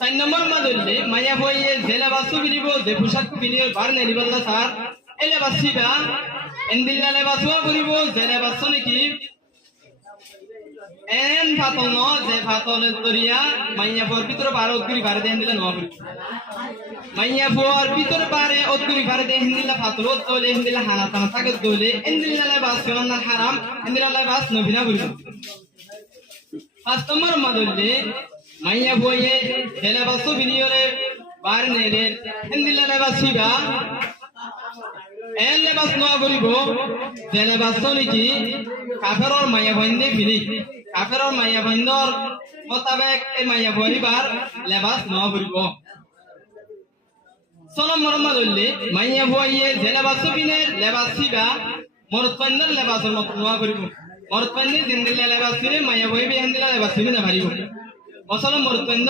চার নম্বর মাদুল্লে মাইয়া বইয়ে যে লেবাস বিলিব যে পোশাক বিলিয়ে বার নেই বললা স্যার এই লেবাস সিবা এন্দিল্লা লেবাস করিব যে লেবাস নাকি এন ফাতল ন যে ফাতলের দরিয়া মাইয়া বর ভিতরে বার অদগুরি বার দেন দিলা নয়া করিব মাইয়া বর ভিতরে বারে অদগুরি বার দেন দিলা ফাতল দলে দিলা হানা তানা থাকে দলে এন্দিল্লা লেবাস না হারাম এন্দিল্লা লেবাস নবিনা করিব পাঁচ নম্বর মাদুল্লে মাইয়া বইয়ে যে লেবাস বিলিয়ে বার নেলে এন্দিল্লা লেবাস সিবা এন লেবাস নয়া করিব যে লেবাস নাকি কাফেরর মাইয়া বইন্দে বিলি কাফেরর মাইয়া বইন্দর মোতাবেক এই মাইয়া বইবার লেবাস নয়া করিব সলম মরম্মদ হইলে মাইয়া বইয়ে যে লেবাস বিনে লেবাস সিবা মরদ পান্নার লেবাসের মত নয়া করিব মরদ পান্নে জিন্দিল্লা লেবাস বিনে মাইয়া বইবে হিন্দিল্লা লেবাস বিনে না পারিব অসলম মরদ পান্নার